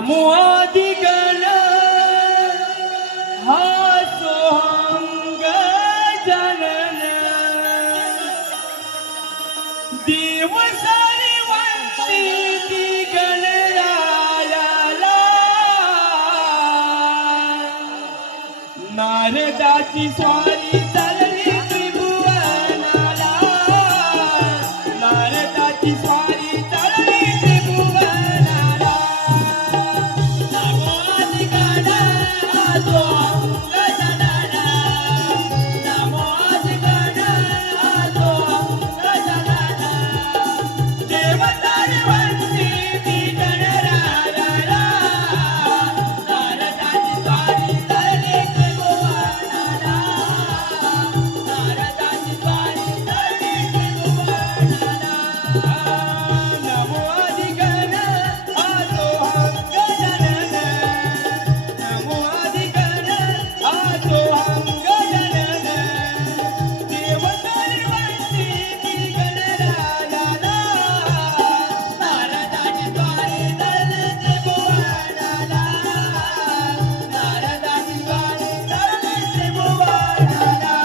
नमो आदिगण हा सोहम गजानन देव सारी वंदिती गणरायाला नारदाची स्वारी चालली त्रिभुवनाला नारदाची स्वारी चालली त्रिभुवनाला नमो आदिगण हा सोहम गजानन नमो आदिगण हा सोहम गजानन देव सारी वंदिती गणरायाला नारदाची स्वारी चालली त्रिभुवनाला नारदाची स्वारी चालली त्रिभुवनाला नमो आदिगण हा सोहम गजानन नमो आदिगण हा सोहम गजानन देव सारी वंदिती गणरायाला नारदाची स्वारी चालली त्रिभुवनाला नारदाची स्वारी चालली त्रिभुवनाला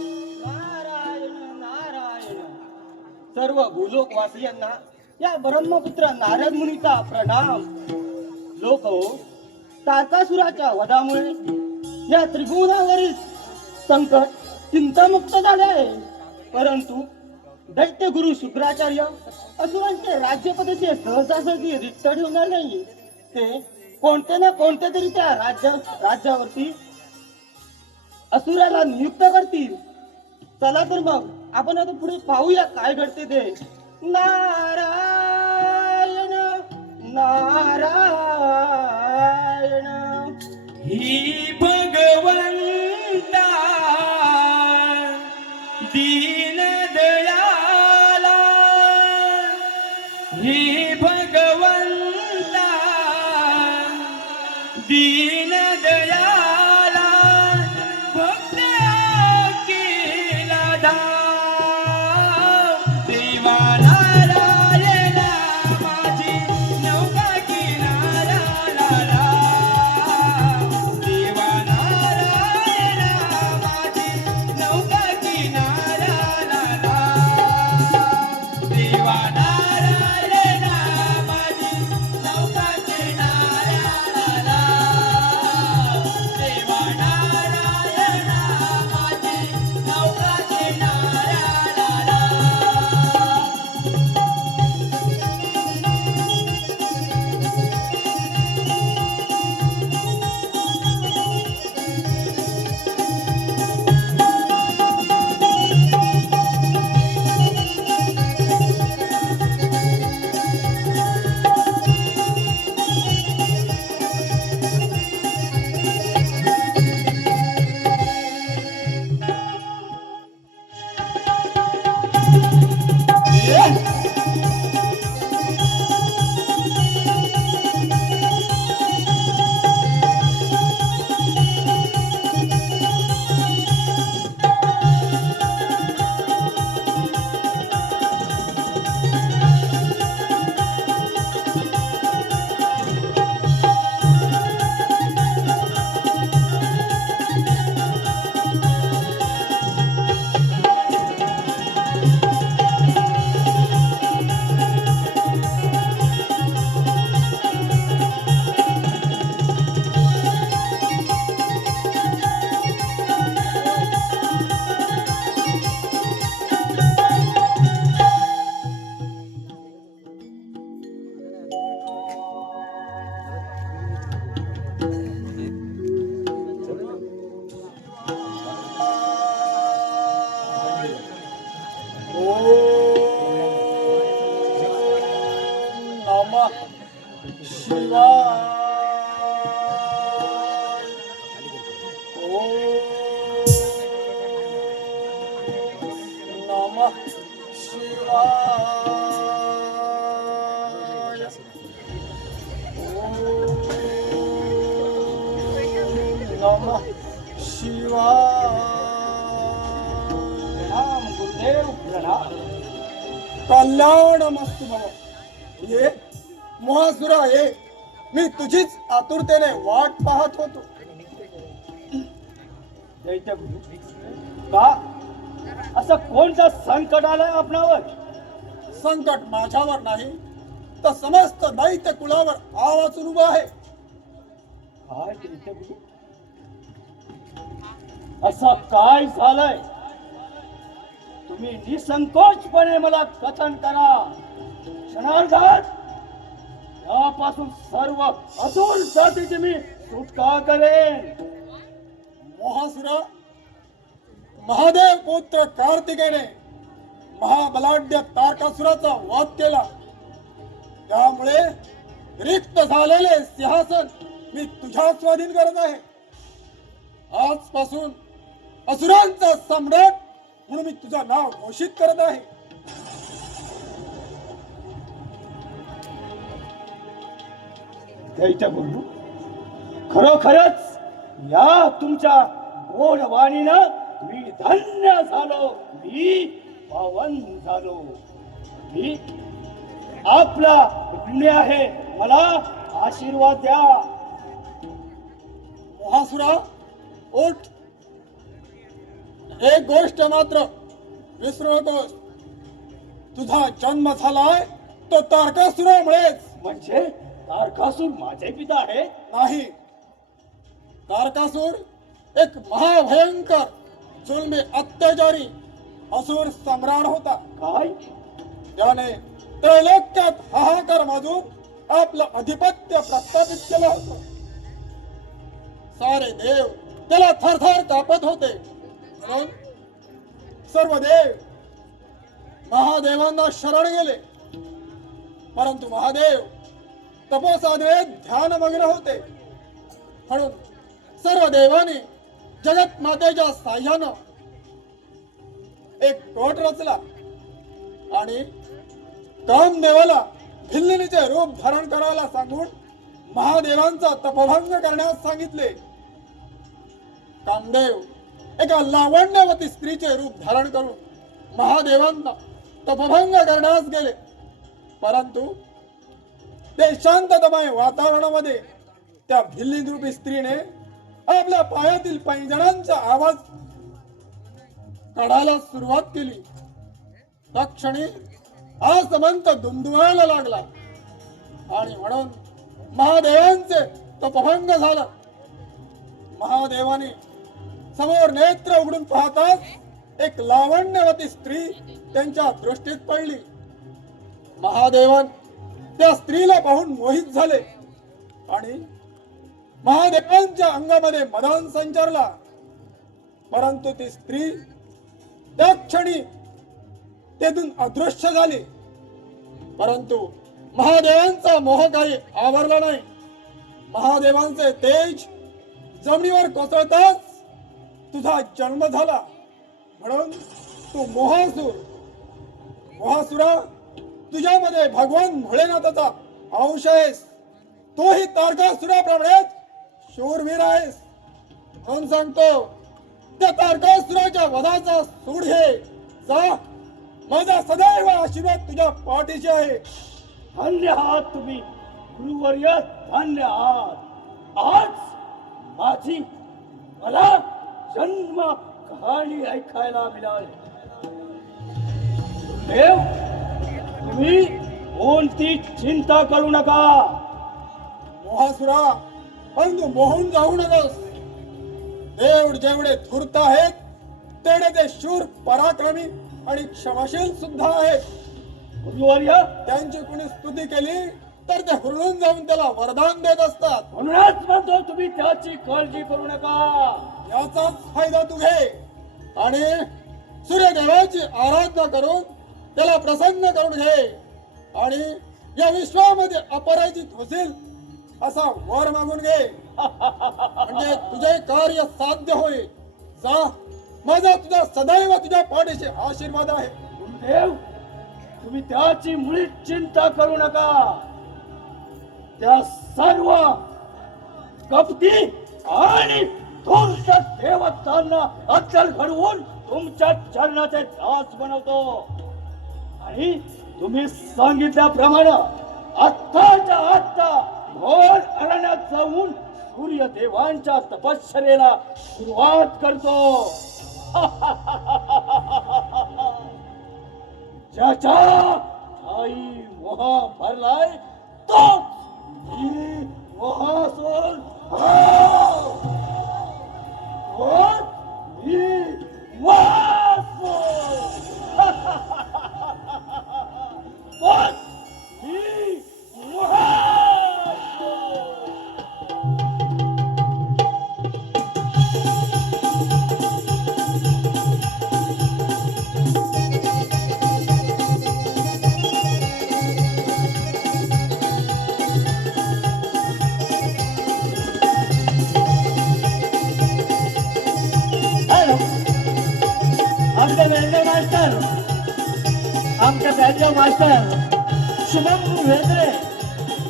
नारायण नारायण सर्व भूलोकवासियांना या ब्रह्मपुत्र नारद मुनीचा प्रणाम. लोक हो, तारकासुराच्या वधामुळे या त्रिभुवनावरील संकट चिंतामुक्त झाले आहे. परंतु दैत्य गुरु शुक्राचार्य असुरांचे राज्यपदाचे सहजासहजी रिक्त ठेवणार नाही. ते कोणत्या ना कोणत्या तरी त्या राज्यावरती असुराला नियुक्त करतील. चला तर मग आपण आता पुढे पाहूया काय घडते ते. नारायण नारायण ही भगवंता दीन दयाला ही भगवंता दीन दयाला भक्त केला धाव देवा नारायणा माझी नौका किनाऱ्याला लाव. देवा नारायणा माझी नौका किनाऱ्याला लाव. देवा नारायणा माझी नौका किनाऱ्याला लाव. नमः शिवाय. प्रणाम गुरुदेव प्रणाम. कल्याण मस्त भव. ये महासुरा ये, मी तुझीच आतुरतेने वाट पाहत होतो. दैत्य गुरु का असं कोणतं संकट आलंय आपणावर? संकट माझ्यावर नाही तर समस्त दैत्य कुळावर आवाजून उभा आहे. काय दैत्य गुरु, असं काय झालंय? तुम्ही निसंकोचपणे मला कथन करा. क्षणार्धात यापासून सर्व असूर जातीची मी सुटका करेन. महासुरा, महादेव पुत्र कार्तिकेने महाबलाढ्य तारकासुराचा वध केला. त्यामुळे रिक्त झालेले सिंहासन मी तुझ्या स्वाधीन करत आहे. आजपासून असुरांचा सम्राट म्हणून मी तुझं नाव घोषित करत आहे. दैत्य गुरु, खरोखरच या तुमच्या गोड वाणीनं मी धन्य झालो, मी पावन झालो. मी आपला ऋणी आहे, मला आशीर्वाद द्या. महासुरा, उठ. एक गोष्ट मात्र विसरू नकोस. तुझा जन्म झालाय तो तारकासुरामुळेच. म्हणजे तारकासूर माझे पिता आहे? नाही, तारकासुर एक महाभयंकर जुलमी अत्याचारी असुर सम्राट होता. काय? त्याने त्रैलोक्यात हाहाकार माजून आपलं अधिपत्य प्रस्थापित केलं होतं. सारे देव त्याला थरथर कापत होते. म्हणून सर्व देव महादेवांना शरण गेले. परंतु महादेव तपोसाधनेत ध्यानमग्न होते. म्हणून सर्व देवांनी जगत मातेच्या साह्यानं एक कोट रचला आणि कामदेवाला भिल्लिनीचे रूप धारण करायला सांगून महादेवांचा तपभंग करण्यास सांगितले. कामदेव एका लावण्यवती स्त्रीचे रूप धारण करून महादेवांना तपभंग करण्यास गेले. परंतु ते शांततामय वातावरणामध्ये त्या भिल्लिनरूपी स्त्रीने आपल्या पायातील पैंजणांचा आवाज काढायला सुरुवात केली. तक्षणी आसमंत दुमदुमायला लागला आणि म्हणून महादेवांचे तपभंग झाला. महादेवाने समोर नेत्र उघडून पाहताच एक लावण्यवती स्त्री त्यांच्या दृष्टीत पडली. महादेवन त्या स्त्रीला पाहून मोहित झाले आणि महादेवांच्या अंगामध्ये मदन संचारला. परंतु ती स्त्री त्या क्षणी तेथून अदृश्य झाली. परंतु महादेवांचा मोह काही आवरला नाही. महादेवांचे तेज जमिनीवर कोसळताच तुझा जन्म झाला. म्हणून तू मोहासूर. मोहासुरा, तुझ्यामध्ये भगवान भोलेनाथाचा अंश आहेस. तोही तारकासुराप्रमाणेच शूरवीर आहेस. म्हणून सांगतो, त्या तारकासुराच्या वधाचा सूड घे. जा, माझा सदैव आशीर्वाद तुझ्या पाठीशी आहे. धन्य आहात तुम्ही गुरुवर्य, धन्य आहात. आज माझी मला जन्म कहाणी ऐकायला मिळाली. देव, तुम्ही कोणती चिंता करू नका. मोहासुरा, परंतु मोहून जाऊ नकोस. देव जेवढे धूर्त आहेत तेवढे ते शूर, पराक्रमी आणि क्षमाशील सुद्धा आहेत. गुरुवर्य, त्यांची कोणी स्तुती केली तर ते हुरळून जाऊन त्याला वरदान देत असतात. म्हणूनच म्हणतो तुम्ही त्याची काळजी करू नका. याचाच फायदा तू घे आणि सूर्यदेवाची आराधना करून त्याला प्रसन्न करून घे आणि या विश्वामध्ये अपराजित होशील असा वर मागून घे. म्हणजे तुझे कार्य साध्य होईल. जा, माझा तुझा सदैव तुझ्या पाठीशी आशीर्वाद आहे. गुरुदेव, तुम्ही त्याची मुळीच चिंता करू नका. त्या सर्व कपटी आणि धूर्त देवतांना अद्दल घडवून तुमच्या चरणाचे दास बनवतो. आणि तुम्ही सांगितल्याप्रमाणे आत्ताच्या आत्ता घोर अरण्यात जाऊन सूर्यदेवांच्या तपश्चर्येला सुरुवात करतो. ज्याच्या ठाई मोहा भरलाय तोच ही मोहासूर. तोच ही मोहासूर. तोच ही मोहासूर. आमचे बँजो मास्टर शुभम वेद्रे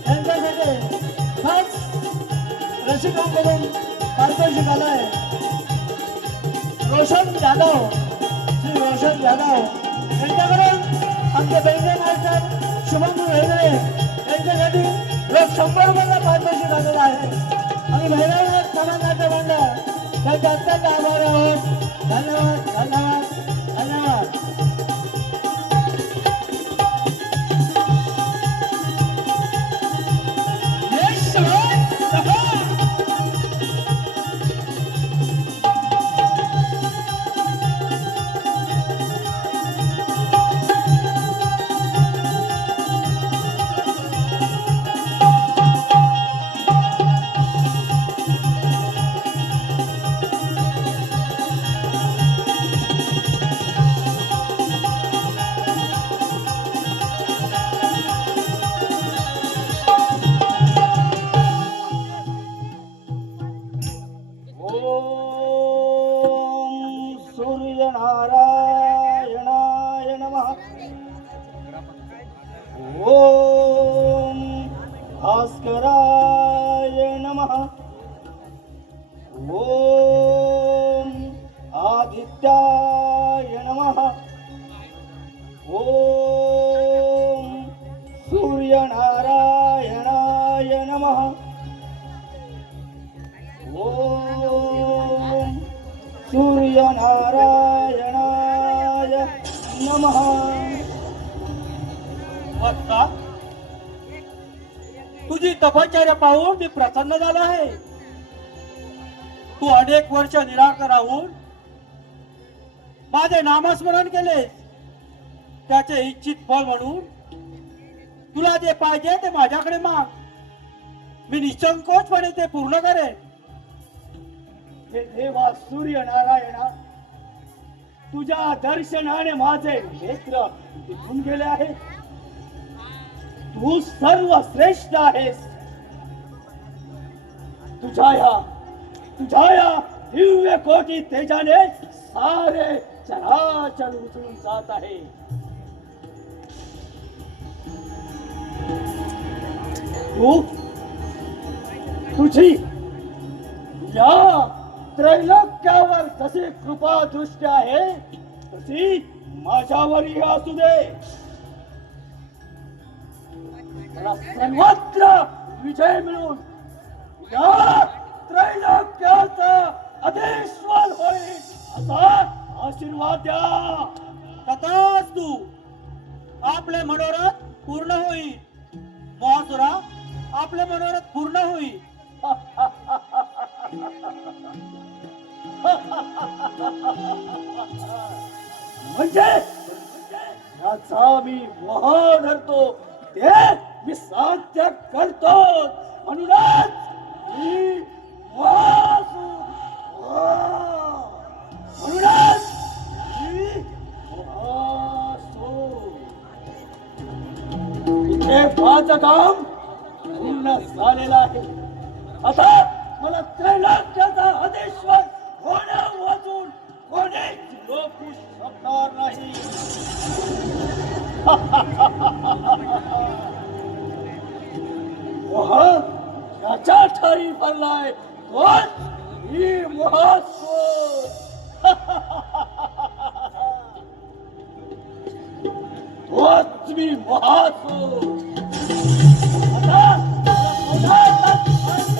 यांच्यासाठी खास रसिकांकडून पारितोषिक आलंय. रोशन जाधव, श्री रोशन जाधव यांच्याकडून आमचे बँजो मास्टर शुभम वेद्रे यांच्यासाठी 100 रुपयाचं पारितोषिक आलेलं आहे. आणि महिला समाजाचे मंडळ त्यांचे अत्यंत आभारी आहोत. धन्यवाद, धन्यवाद, धन्यवाद. नारायणाय नमः. ओम भास्कराय नमः. ओम आदित्याय नमः. ओम सूर्यनारायणाय नमः. ओम सूर्यनारायणाय नमः. वत्सा, तुझी तपश्चर्या पाहून मी प्रसन्न झालो आहे. तू अनेक वर्ष निराकार राहून माझे नामस्मरण केले. त्याचे इच्छित फळ म्हणून तुला जे पाहिजे ते माझ्याकडे माग. मी निसंकोचपणे ते पूर्ण करेन. हे देवा सूर्यनारायणा, तुझ्या दर्शनाने माझे नेत्र दिसून गेले आहेत. तू सर्वश्रेष्ठ आहेस. तुझ्या या दिव्य कोटी तेजाने सारे चराचर उचलून जात आहे. तुझी या त्रैलोक्यावर जशी कृपा दृष्टी आहे तशी माझ्यावरही असू दे. मला सर्वत्र विजय मिळून या त्रैलोक्याचा अधीश्वर होईल असा आशीर्वाद द्या. तथास्तु. आपले मनोरथ पूर्ण होईल. महासुरा, आपले मनोरथ पूर्ण होईल. म्हणजे याचा मी मोह धरतो ते मी साध्य करतो. म्हणूनच मी मोहासूर. म्हणूनच मी मोहासूर. इथे माझं काम पूर्ण झालेलं आहे. आता मला त्रैलोक्याचा अधीश्वर होण्या वाचून कोणीच रोखू शकणार नाही. मोह याच्या ठाई भरलाय तोच ही महासुर तोच मी महासुर आता तुला पुन्हा एकदा सांगतो.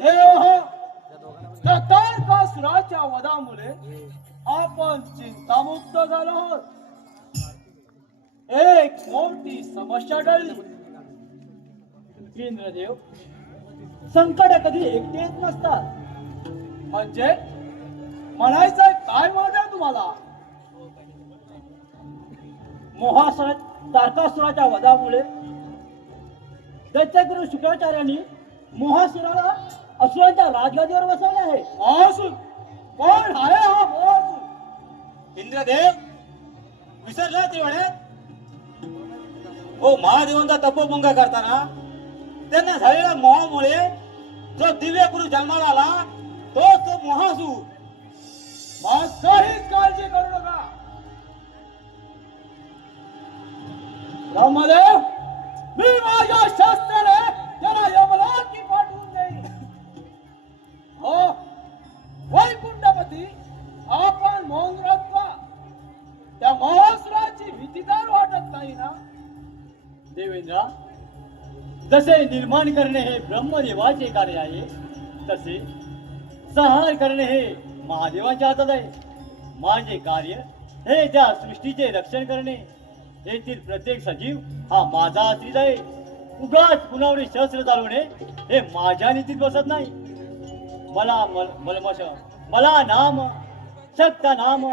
देव हो, त्या तारकासुराच्या वधामुळे आपण चिंतामुक्त झालो आहोत. एक मोठी समस्या टळली. इंद्रदेव, संकट कधी एकटेच नसतात. म्हणजे म्हणायचंय काय माझं तुम्हाला? मोहासुर तारकासुराच्या वधामुळे दैत्यगुरु शुक्राचार्यांनी मोहासुराला असुरांच्या राजगादीवर बसवले आहे. मोहासुर कोण आहे हा मोहासुर? इंद्रदेव, विसरला ते वेळेत हो महादेवांचा तपोभंग करताना त्यांना झालेल्या मोहामुळे जो दिव्य गुरु जन्माला आला तो मोहासूर. काहीच काळजी करू नका. ब्रह्मदेव, मी माझ्या शास्त्राने त्याला यमराजी पाठवून देईन. हो, वैकुंठपती आपण मोंगरात्वा त्या महासुराची भीतीदार वाटत नाही ना? देवेंद्रा, जसे निर्माण करणे हे ब्रह्मदेवाचे कार्य आहे, तसे संहार करणे हे महादेवाच्या हातात आहे. माझे कार्य हे त्या सृष्टीचे रक्षण करणे. येथील प्रत्येक सजीव हा माझा आश्रित आहे. उगाच कुणावरील शस्त्र चालवणे हे माझ्या नीतीत बसत नाही. मला नाम शक्त नाम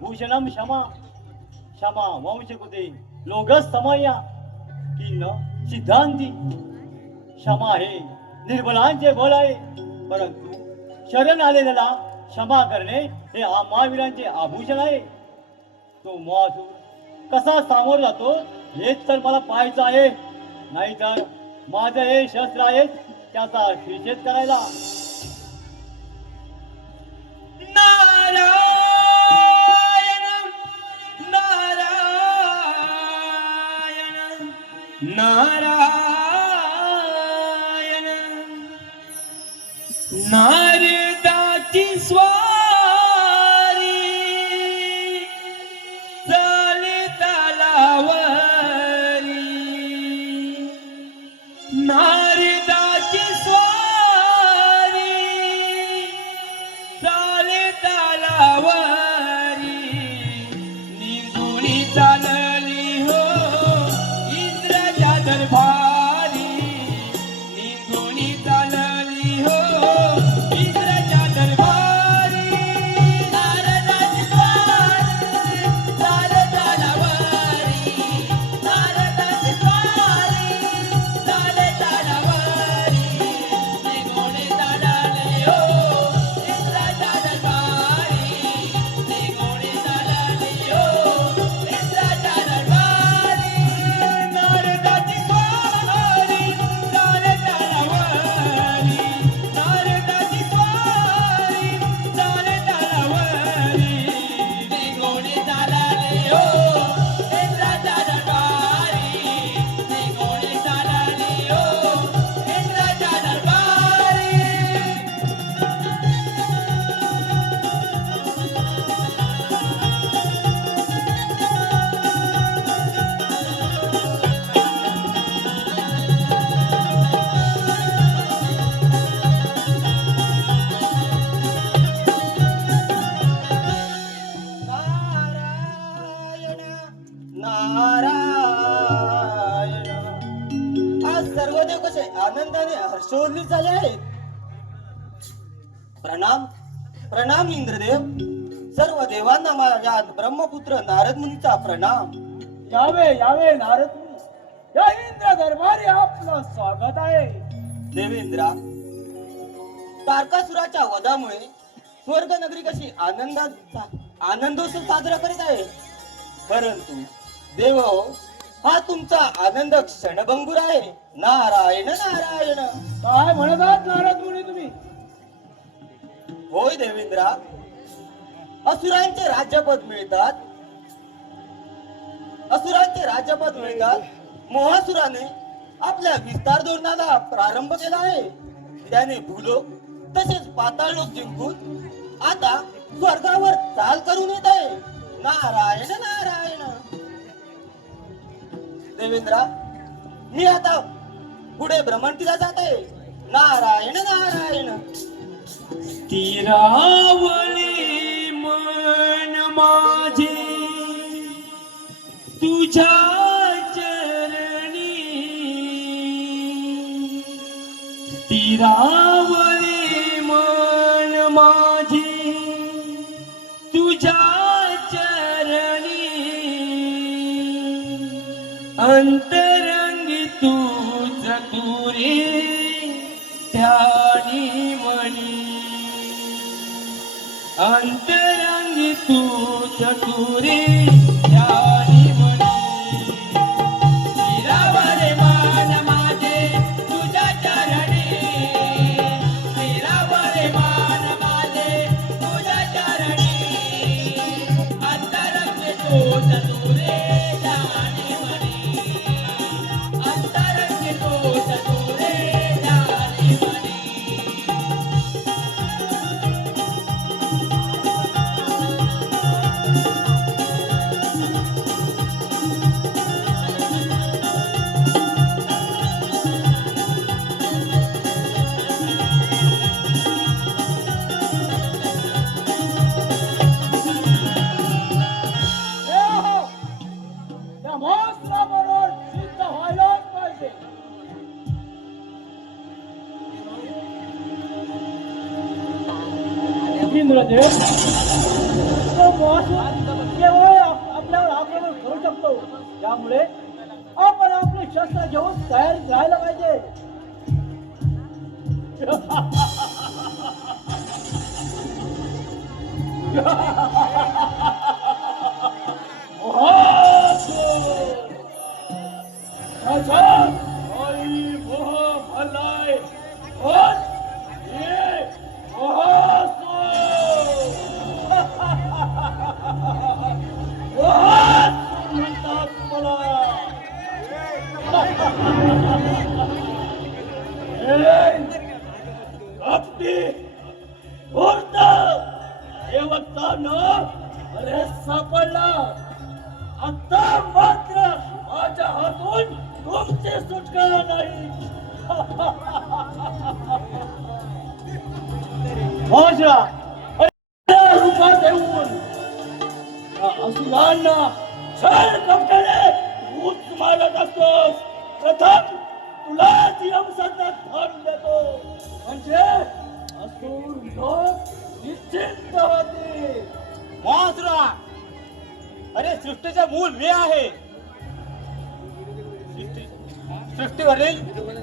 भूषणम क्षमा क्षमा वंशकुते लोगस समया किन्न सिद्धांती. क्षमा हे निर्बलांचे बळ आहे, परंतु शरण आलेल्याला क्षमा करणे हे महावीरांचे आभूषण आहे. तो मोहासूर कसा सामोर जातो हेच तर मला पाहायचं आहे. नाहीतर माझं हे शस्त्र आहे त्याचा निषेध करायला. नारायण नारदाची स्वारी चाले तालावरी. नारदाची स्वारी चाले तालावरी. निघुणी चालली हो इंद्राच्या दरबारी. निघुणी चालली हो इंद्राच्या दरबारी. नारदाची स्वारी चाले तालावरी. नारायण. आज सर्व देव कसे आनंदाने हर्षोल्लित झाले आहेत. प्रणाम प्रणाम इंद्रदेव. सर्व देवांना माझ्या ब्रह्मपुत्र नारद मुनीचा प्रणाम. यावे यावे नारद मुनी. या इंद्र दरबारी आपलं स्वागत आहे. देवेंद्रा, तारकासुराच्या वधामुळे स्वर्ग नगरी कशी आनंदोत्सव साजरा करीत आहे. परंतु देव हो, हा तुमचा आनंद क्षणभंगूर आहे. नारायण नारायण. काय म्हणतात नारद मुनी तुम्ही? होय देवेंद्रा, असुरांचे राज्यपद मिळतात. मोहासुराने आपल्या विस्तार धोरणाला प्रारंभ केला आहे. त्याने भूलोक तसेच पाताळलोक जिंकून आता स्वर्गावर चाल करून येत आहे. नारायण नारायण. देवेंद्रा, मी आता पुढे भ्रमंतीला जात आहे. नारायण नारायण. स्थिरावले मन माझे तुझ्या चरणी. स्थिरावले मन माझे तुझ्या चरणी. अंतरंगी तूच तुरे ध्यानी मणी. अंतरंगी तूच तुरे ध्यानी मणी. स्थिरावले मन माझे तुझ्या चरणी. स्थिरावले मन माझे तुझ्या चरणी. अंतरंगी तूच तुरे ध्यानी मणी. अंतरंगी तूच तुरे ध्यानी मणी. हे हो, त्या महोत्सवाबरोबर सिद्ध व्हायलाच पाहिजे. इंद्रदेव, तो महोत्सव केवळ आपल्यावर आक्रमण करू शकतो. त्यामुळे आपण आपले शस्त्र घेऊन तयार राहायला पाहिजे. अरे सापडला. आता मात्र माझ्या हातून तुमची सुटका नाही. रूपात येऊन या असुरांना छळ कपट्याने ऊच मारत असतोस. प्रथम तुला यमसंतात धन देतो, म्हणजे असुर लोक निश्चिंत होतील. महासुरा, अरे सृष्टीचे मूल मी आहे. सृष्टीवरील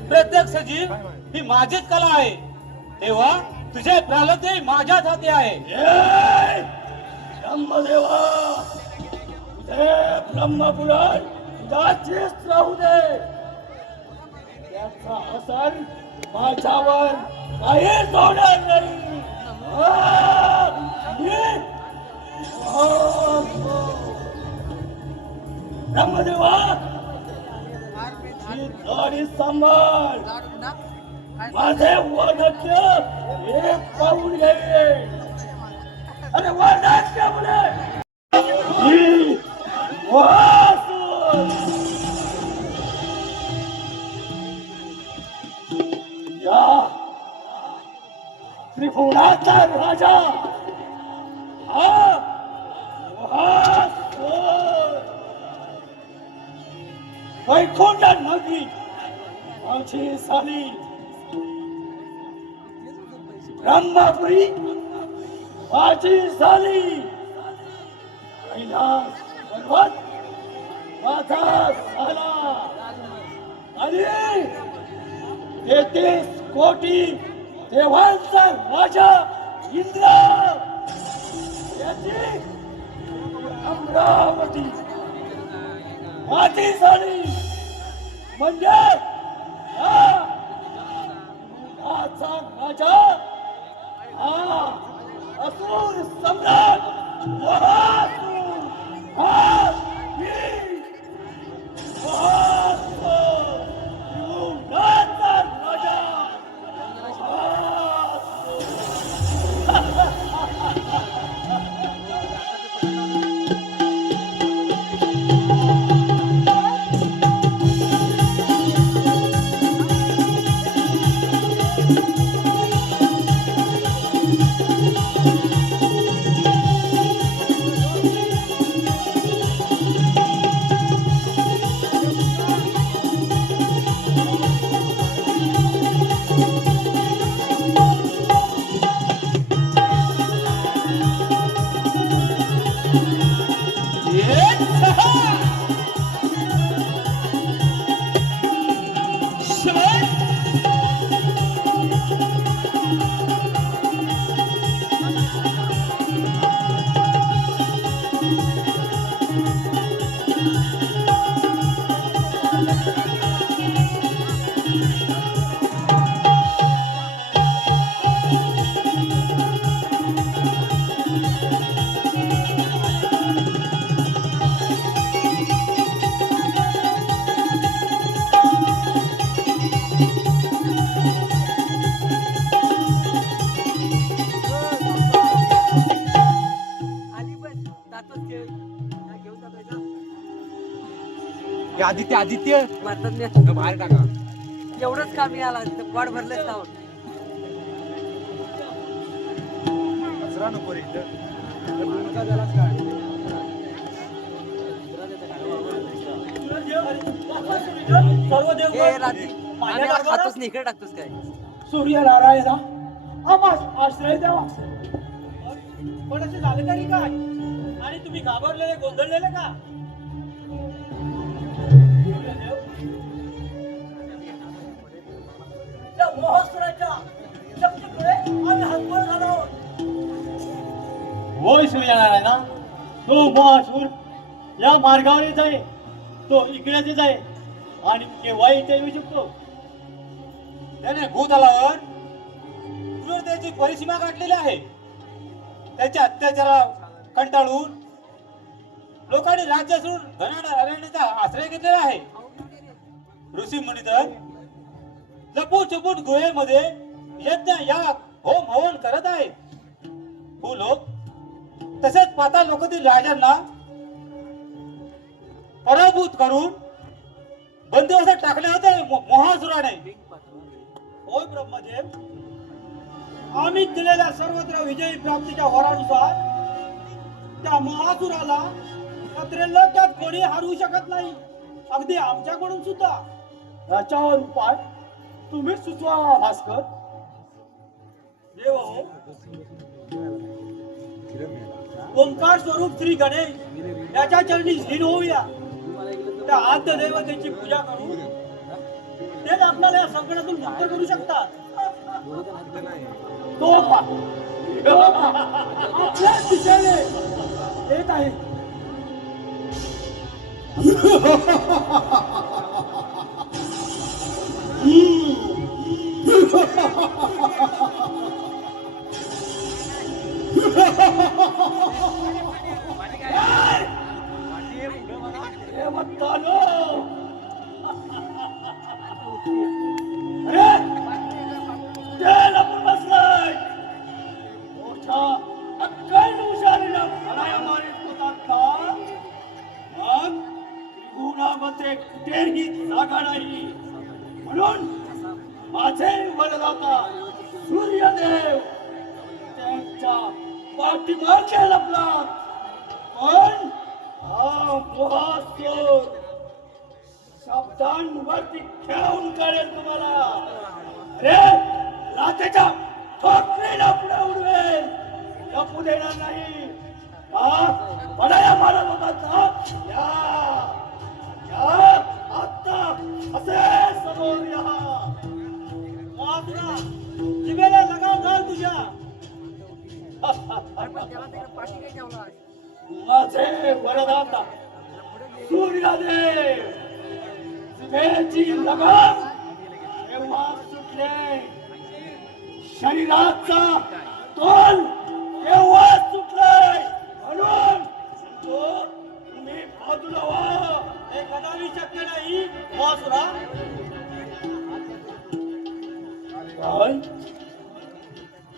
प्रत्येक सजीव ही माझीच कला आहे. तेव्हा तुझे प्रारब्ध माझ्याच हाती आहे. ब्रह्मदेवा, तुझे ब्रह्मपुराण तुझ्याचीच राहू दे. त्याचा असर माझ्यावर काहीच होणार नाही. ब्रह्मदेवा, गाडी सांभाळ. माझे वनक्य एक पाऊल घे. अरे वनक्य मुले या त्रिपुराचा राजा हा वैकुंठ नगरी माझी साली ब्रह्मपुरी माझी साली कैलास पर्वत माझा झाला आणि 33 कोटी देवांचा राजा इंद्र याची अमरावती माझी झाली म्हणजे माझा राजा हा असुर सम्राट महासुर हा मी महासुर युगाचा राजा आदित्य आदित्य बाहेर टाका एवढंच काम आला वाट भरलेच नाव कचरा नको रे सर्व देव हे रात्री आम्ही आता खातोच नाही इकडे टाकतोस काय सूर्यनारायणा आम्हास आश्रय द्यावा पण असे झाले तरी काय आणि तुम्ही घाबरलेले गोंधळलेले का सूर्यदेव, त्या मोहस्त्राच्या शक्तीमुळे आम्ही हातबळ झालो होय सूर्यनारायणा तो महाशूर या मार्गावर जाईल तो इकडेच जाईल आणि केव्हा इथे येऊ शकतो त्याने भूतलावर क्रूरतेची परिसीमा गाठलेली आहे त्याच्या अत्याचारा कंटाळून लोकांनी राज्य सोडून घनाड अरण्याचा आश्रय घेतलेला आहे ऋषी मुनी तर लपूछपूट गुहेमध्ये यज्ञ याग होम हवन करत आहेत लोक तसेच पाताळ लोकातील राजांना पराभूत करून बंदिवासात टाकले होते मोहासुराने होय ब्रह्मदेव आम्ही दिलेल्या सर्वत्र विजयी प्राप्तीच्या वरानुसार त्या महासुराला त्यात कोणी हरवू शकत नाही अगदी आमच्याकडून सुद्धा याच्यावर उपाय तुम्ही सुचवा भास्कर देव हो ओंकार स्वरूप श्री गणेश याच्या चरणी लीन होऊया त्या आद्य देवतेची पूजा करू तेच आपल्याला या संकटातून मुक्त करू शकतात तो आपल्याच दिशेने येत आहे कुठेही जागा नाही म्हणून माझे वरदाता सूर्यदेव त्यांच्या पाठीमागे लपला पण हा मोहासूर हातांवरती खेळून काढेल तुम्हाला. अरे लाथेच्या ठोकरीला पुढे उडवेल, लपू देणार नाही. पडाया मारत होता या आता असे समोर या. वासरा जिभेला लगाव घाल तुझ्या. माझे वरदाता सूर्यदेव जिभेची लगाम तेव्हा सुटले, शरीराचा तोल तेव्हा सुटले. म्हणून तुम्ही बाजूला व्हा. हे कदापि शक्य नाही वासुरा. काय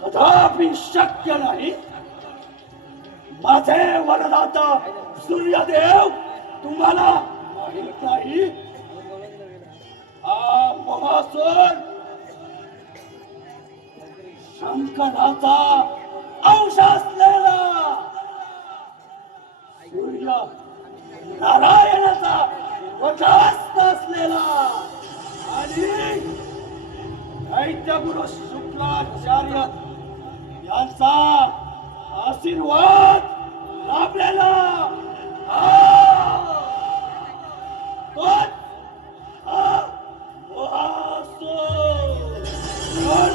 कदापि शक्य नाही. माझे वरदाता सूर्यदेव तुम्हाला माहित नाही. हा महासुर शंकराचा अंश असलेला सूर्य नारायणाचा वचस्त असलेला आणि दैत्यगुरु शुक्राचार्य यांचा आशीर्वाद लाभलेला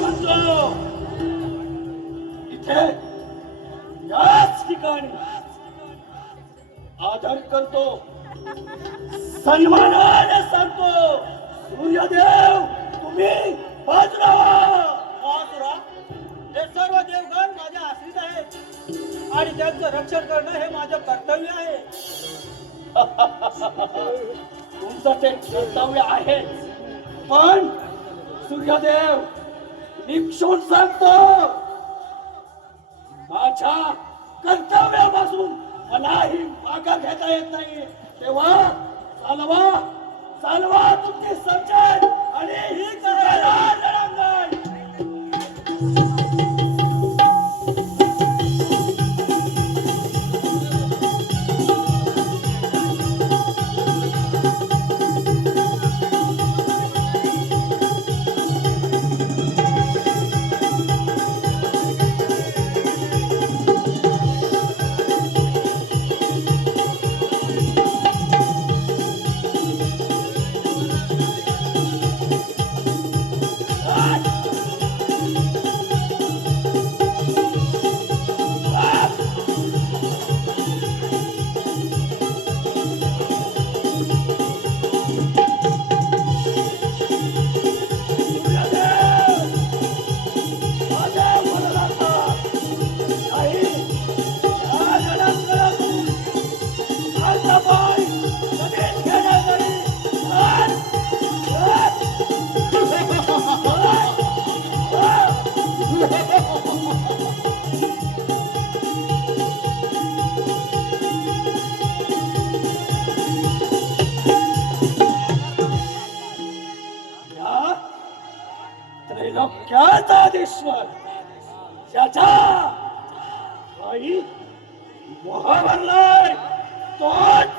म्हणतो. इथे याच ठिकाणी आदर करतो, सन्मानाने सांगतो, सूर्यदेव तुम्ही बाजूला व्हा. हे सर्व देवगण माझ्या आश्रित आहेत आणि त्यांचं रक्षण करणं हे माझं कर्तव्य आहे. तुमचं ते कर्तव्य आहे, पण सूर्यदेव निक्षून सांगतो, माझ्या कर्तव्यापासून मलाही मागा घेता येत नाही. तेव्हा चालवा चालवा तुमची समजेल आणि ही लढाई. त्रैलोक्याधीश्वर ज्याचा आई मोह भरलाय तोच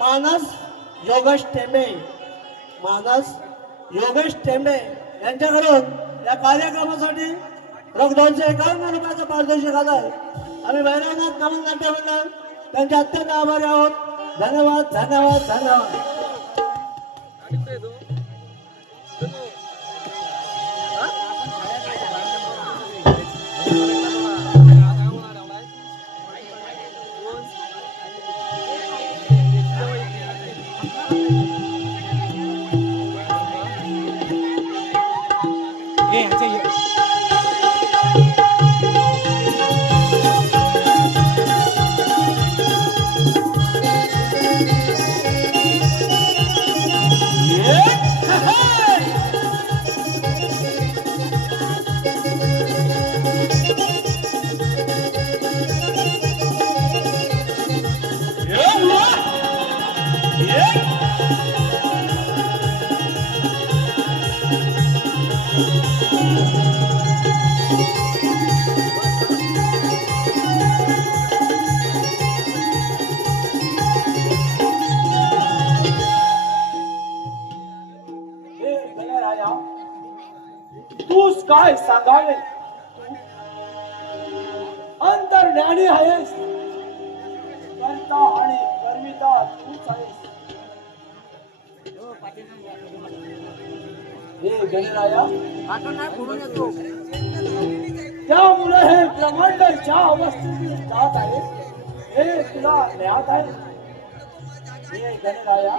मानस योगेश टेंबे मानस योगेश टेंबे यांच्याकडून या कार्यक्रमासाठी रोख 251 रुपयाचं पारितोषिक आलंय. आम्ही भैरवनाथ नमन नाट्य मंडळ त्यांचे अत्यंत आभारी आहोत. धन्यवाद धन्यवाद धन्यवाद. तूच काय सांगावे, अंतर्ज्ञानी आहेस, करता आणि कर्मिता तूच आहेस. हे गणराया, आठवण नाही बोलून येतो. त्यामुळे हे ब्रह्मांड ज्या अवस्थेत जात आहे हे तुला ज्ञात आहे. हे गणराया,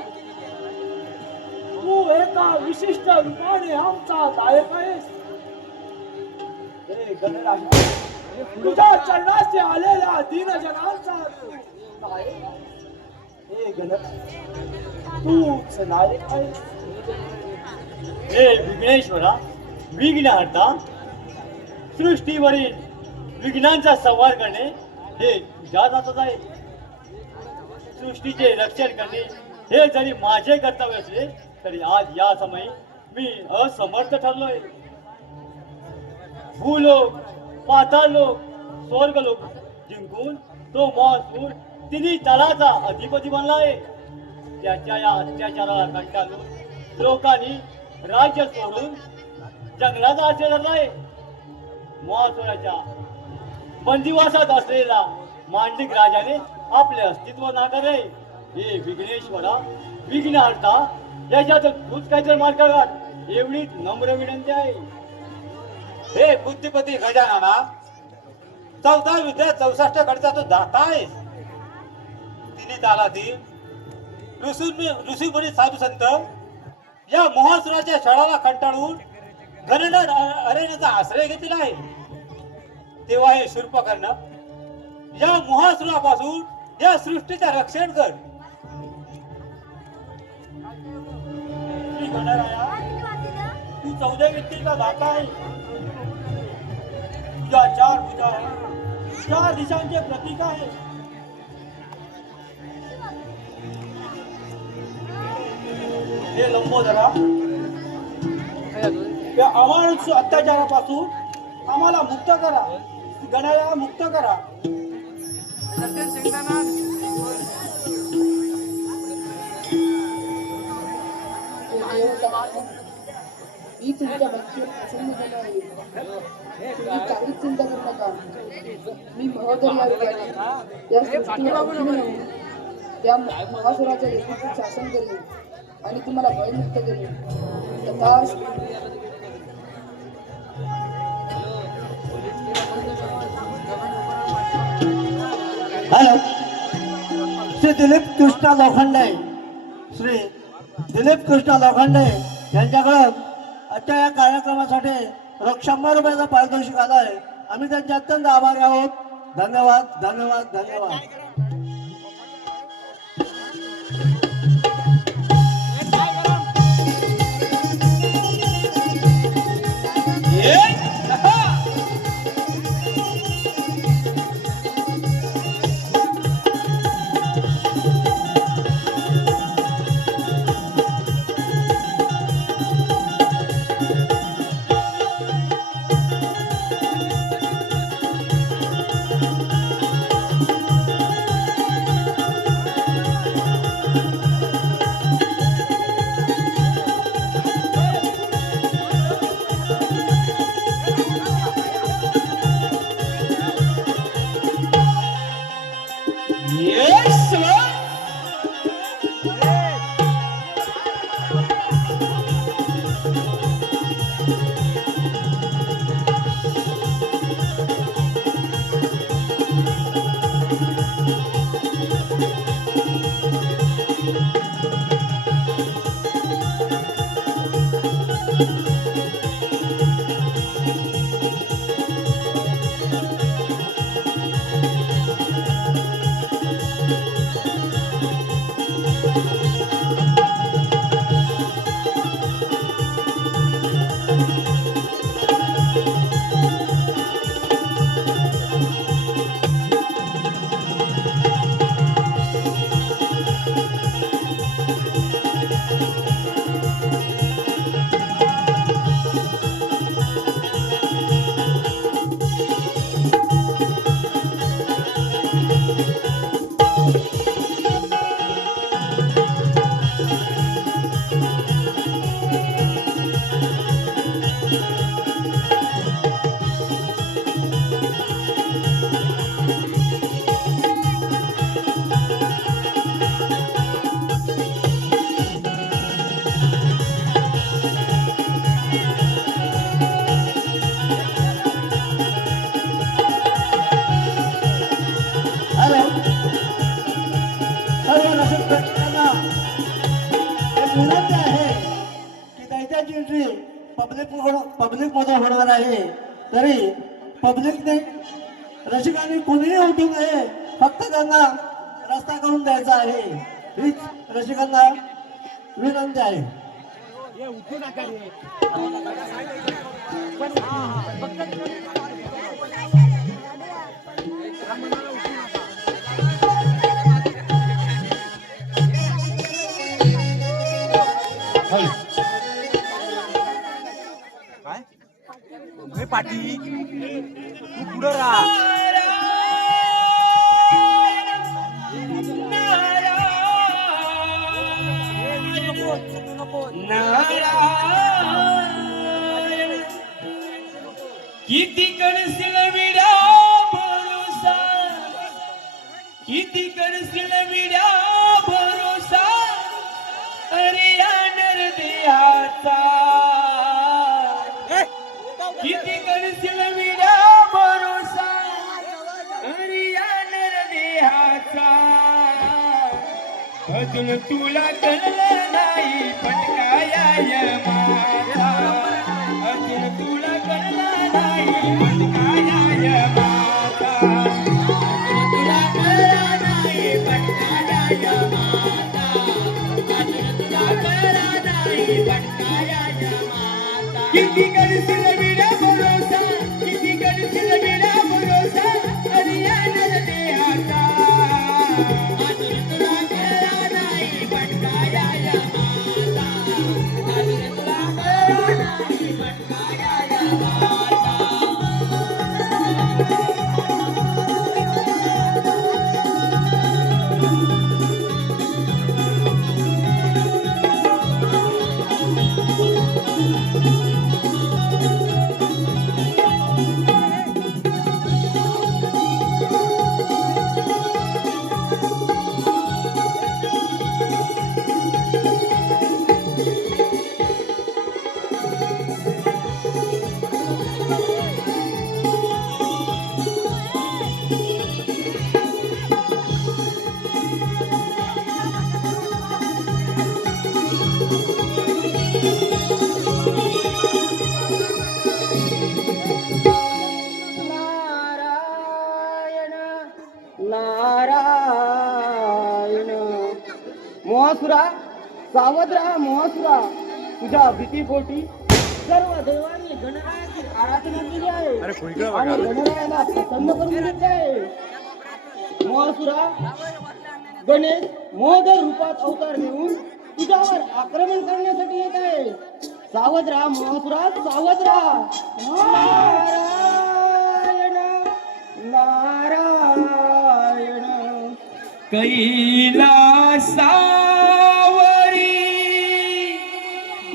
तू एका विशिष्ट रूपाने आमचा दायक आहेस. हे गणराजा, तुझ्या चरणाशी आलेल्या दीनजनांचा तू नायक. हे गणराजा, तूच नायक आहेस. हे विघ्नेश्वरा, विघ्नहर्ता, सृष्टीवरील विघ्नांचा संहार करणे हे तुझ्या हातात आहे. सृष्टीचे रक्षण करणे हे जरी माझे कर्तव्य असले तरी आज या समयी मी असमर्थ ठरलोय. भूलोक, पाताळलोक, स्वर्गलोक जिंकून तो महासूर तिन्ही तलाचा अधिपती बनला आहे. त्याच्या या अत्याचाराला कंटाळून लोकांनी राज्य सोडून जंगलाचा आश्रय धरलाय. महासुराच्या बंदिवासात असलेला मांडलिक राजाने आपले अस्तित्व नाकारले. हे विघ्नेश्वरा, विघ्नहर्ता, याच्यात तूच काहीतरी मार्ग काढ, एवढीच नम्र विनंती आहे. हे बुद्धिपती गजानना, 14 विद्या 64 कडचा तो दाता आहेस. तिने तालातील ऋषीमुनी साधू संत या मोहासुराच्या छळाला कंटाळून घनदाट अरण्याचा आश्रय घेतलेला आहे. तेव्हा हे शूर्पकर्ण, या मोहासुरापासून या सृष्टीचे रक्षण कर. श्री गणराया, तू 14 व्यक्तीचा दाता आहे. तुझ्या 4 भुजा 4 दिशांचे प्रतीक आहे. हे लंबोदरा, या अमानुष अत्याचारापासून आम्हाला मुक्त करा. गणाला मुक्त करा. मी तुमच्या भक्तीवर प्रसन्न झालो आहे. तुम्ही काहीच चिंता करू नका. मी महोदय या रूपाने या सृष्टीवर अवतीर्ण होऊन त्या महासुराच्या देखील शासन करेन आणि तुम्हाला भयमुक्त करेन. तथास्तु. हॅलो, श्री दिलीप कृष्णा लोखंडे, श्री दिलीप कृष्णा लोखंडे यांच्याकडून आजच्या या कार्यक्रमासाठी रोख 100 रुपयाचं पारितोषिक आलं आहे. आम्ही त्यांचे अत्यंत आभारी आहोत. धन्यवाद धन्यवाद धन्यवाद. हॅलो सर्व रसिक प्रेक्षकांना एक विनंती आहे की दैत्याची एंट्री पब्लिक मध्ये होणार आहे. तरी पब्लिकने रसिकांनी कोणीही उठू नये, फक्त त्यांना रस्ता करून द्यायचा आहे हीच रसिकांना विनंती आहे. पाटील तू पुढं राहा. किती करशील विडा भरोसा, किती करशील विडा भरोसा, अरे या नरदेहाचा. किती करशील विडा भरोसा, अरे या नरदेहाचा. अजून तुला कळलं नाही फटकाया यमाचा. अजून तुला कळलं नाही फटकाया यमाचा. अजून तुला कळलं नाही फटकाया यमाचा. अजून तुला कळलं नाही फटकाया यमाचा. किती करशील विडा भरोसा, किती करशील विडा भरोसा, अरे या नरदेहाचा. अजून तुला कळलं नाही फटकाया यमाचा. अजून तुला कळलं नाही फटकाया यमाचा. नारायण. मोहासुरा सावध राहा मोहासुरा. तुझ्या भीतीपोटी सर्व देवांनी गणरायाची आराधना केली आहे आणि गणरायाला प्रसन्न करून घेतले आहे. मोहासुरा गणेश मोहदर रूपात अवतार घेऊन तुझ्यावर आक्रमण करण्यासाठी येत आहे. सावध राहा मोहासुरा, सावध राहा. नारायण नारायण. कैलासावरी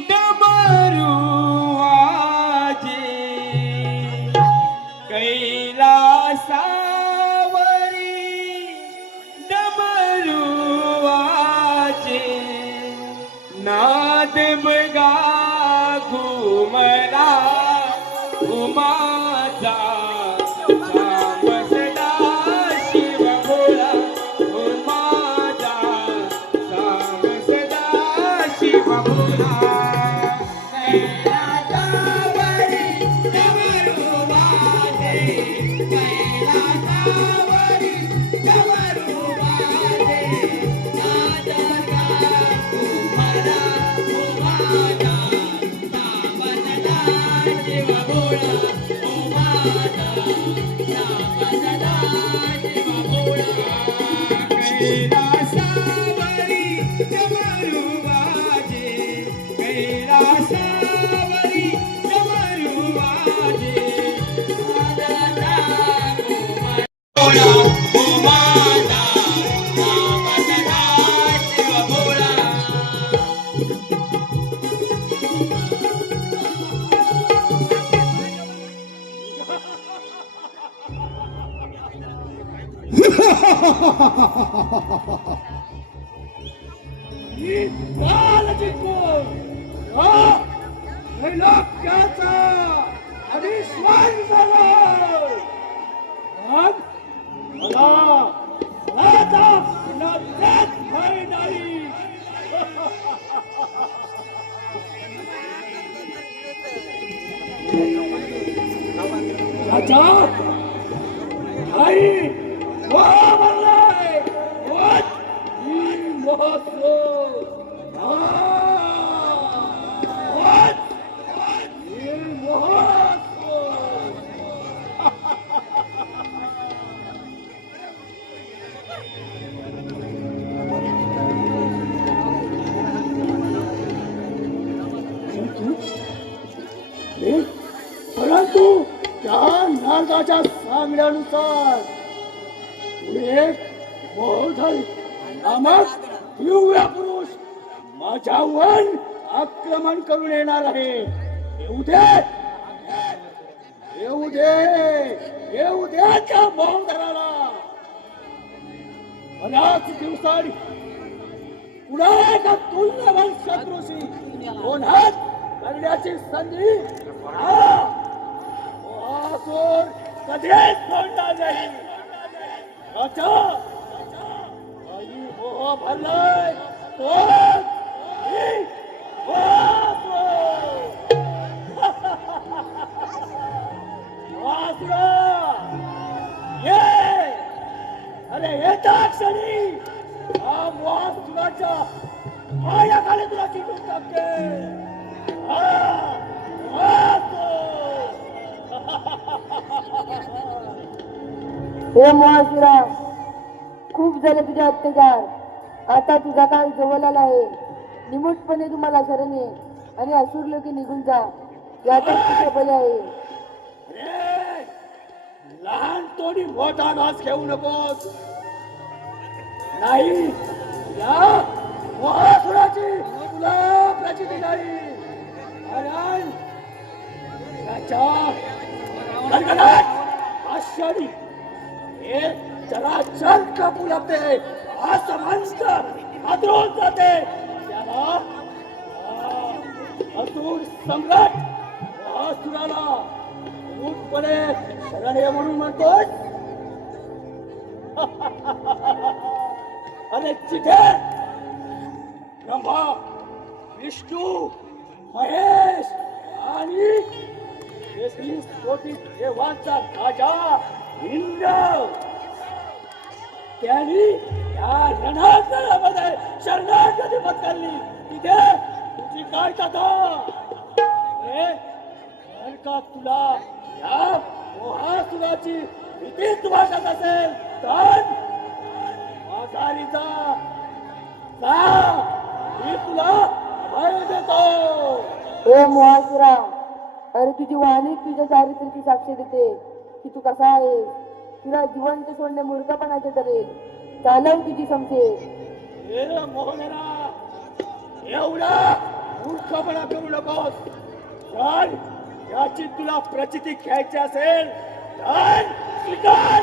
डमरू वाजे. कैलासावरी डमरू वाजे. नाद बगा घुमला घुमाचा. सावसला शिव भोळा घुमाचा. सावसला शिव भोळा. ही चाल जिंकून त्रैलोक्याचा अविश्वास झाला. मग मला आता लज्जाच भय नाही. राजा आई बोललाय ही मोहसो परंतु त्या नागाच्या सांगण्यानुसार एक मोहधल नामक दिव्य पुरुष माझ्यावर आक्रमण करून येणार आहे. येऊ दे, येऊ दे, येऊ दे त्या मोहधराला. बऱ्याच दिवसांनी पुन्हा एका तुल्यवान शत्रूशी कोणात करण्याची संधी कधीच सोडणार नाही. राजा आई मोह भरलाय अरे येता क्षणी हा मोहासुराच्या पायाखाली तुला चिटून टाकते. हे मोहासुरा, खूप झाले तुझे अत्याचार. आता तुझा काळ जवळ आला आहे. निमूटपणे तुम्हाला शरण ये आणि असुर लोके निघून जा. याचाच तुझे बल आहे. अरे लहान तोडी मोठा घास घेऊ नकोस. नाही, या मोहासुराची तुला प्रचिती नाही. कारण त्याच्या गणगणाट आश्चर्य हे चराचर कापू लागते. असं माणसं हादरून जाते. त्याला असुर सम्राट मोहासुराला मूर्खपणे शरण ये म्हणून म्हणतोय. अरे जिथे ब्रह्मा, विष्णू, महेश आणि 33 कोटी देवांचा राजा इंद्र त्यांनी या रणरामध्ये शरणागती पत्करली. तिथे तुझी काय कथा? का तुला या मोहासुराची भीतीच वाटत असेल तर माघारी जा. मी तुला अभय देतो. हे मोहासुरा, अरे तुझी वाणी तुझ्या चारित्र्याची साक्ष देते की तू कसा आहेस. तुला जिवंत सोडणे मूर्खपणाचे ठरेल. चालव तुझी समजेल. हे मोहनरा, एवढा मूर्खपणा करू नकोस. पण याची तुला प्रचिती घ्यायची असेल तर स्वीकार.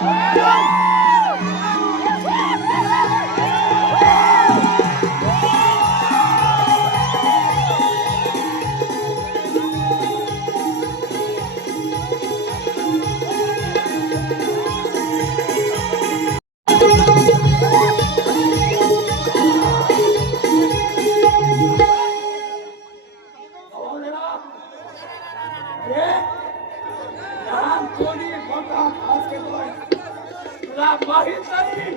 तुला माहित नाही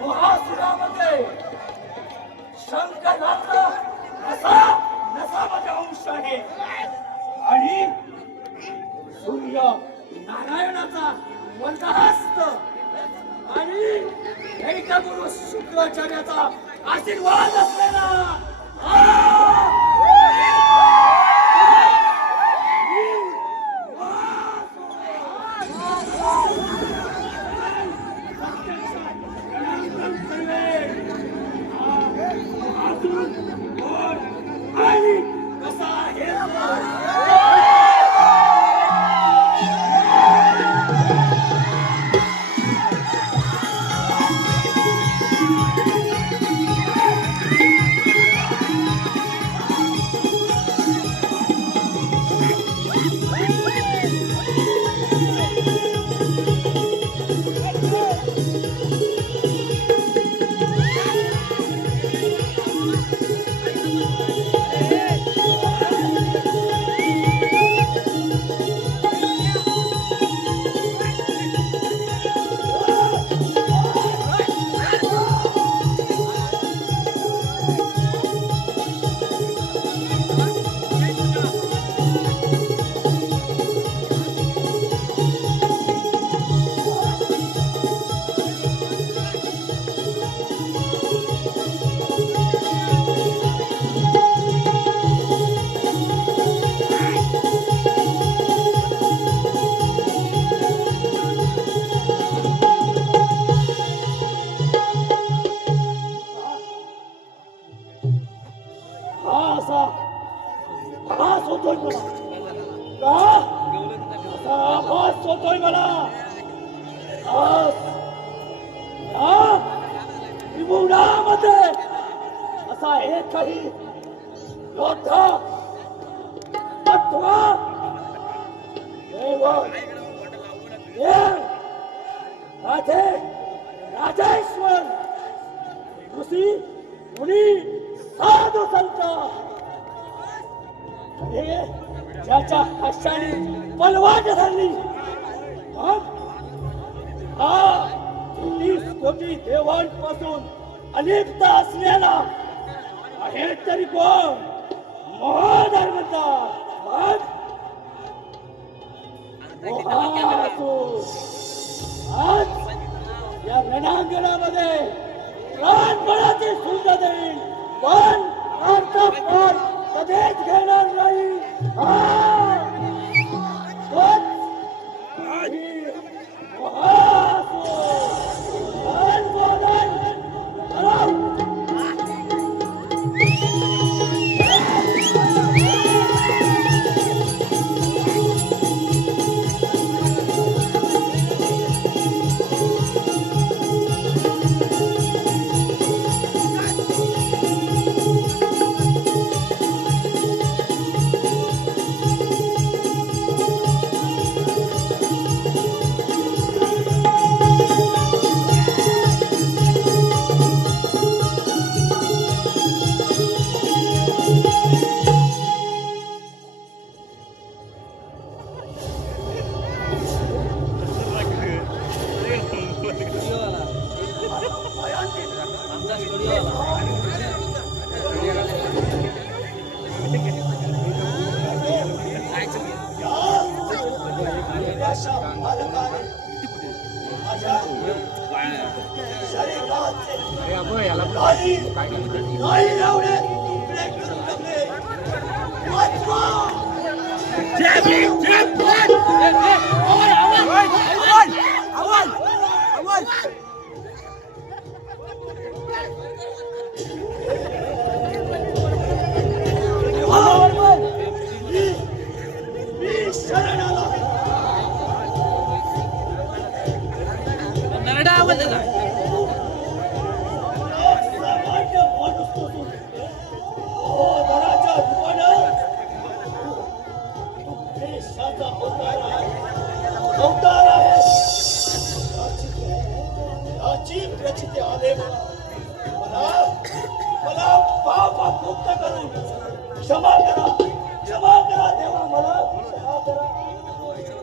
महासुरामध्ये शंकराचा नसामध्ये अंश आहे आणि सूर्य नारायणाचा वरदहस्त आणि दैत्यगुरु शुक्राचार्याचा आशीर्वाद असलेला असा एकही योद्धा अथवा राजे राजेश्वर ऋषी मुनी साधू संत हे ज्याच्या हस्ताने बलवान धरली हा 30 कोटी देवांपासून अलिप्त असलेला आहे तरी कोण महाधर्मता आज या रणांगणामध्ये प्राणपणाची सुद्धा देईल पण आमचा प्राण कधीच घेणार नाही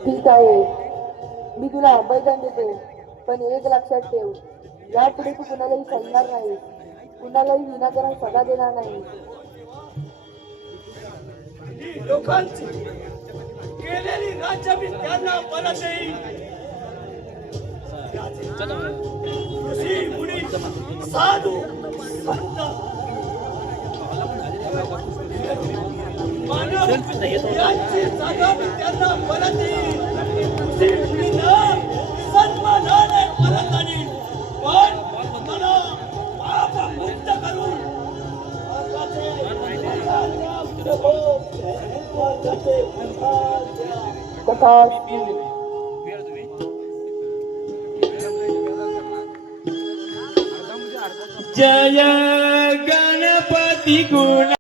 ठीक आहे, मी तुला बलिदान देतो, पण एक लक्षात ठेव, यापुढे तू कुणालाही सांगणार नाही, कुणालाही विनाकारण सदा देणार नाही. ही लोकांची केलेली राज्य मी त्यांना परत देईन. ऋषी मुनी साधू संत मानव यांची जागा मी त्यांना परत देईन. ऋषी मुनींना सन्मानाने परत आणीन, पण मला पापमुक्त करून तथास्तु. जय गणपती गुण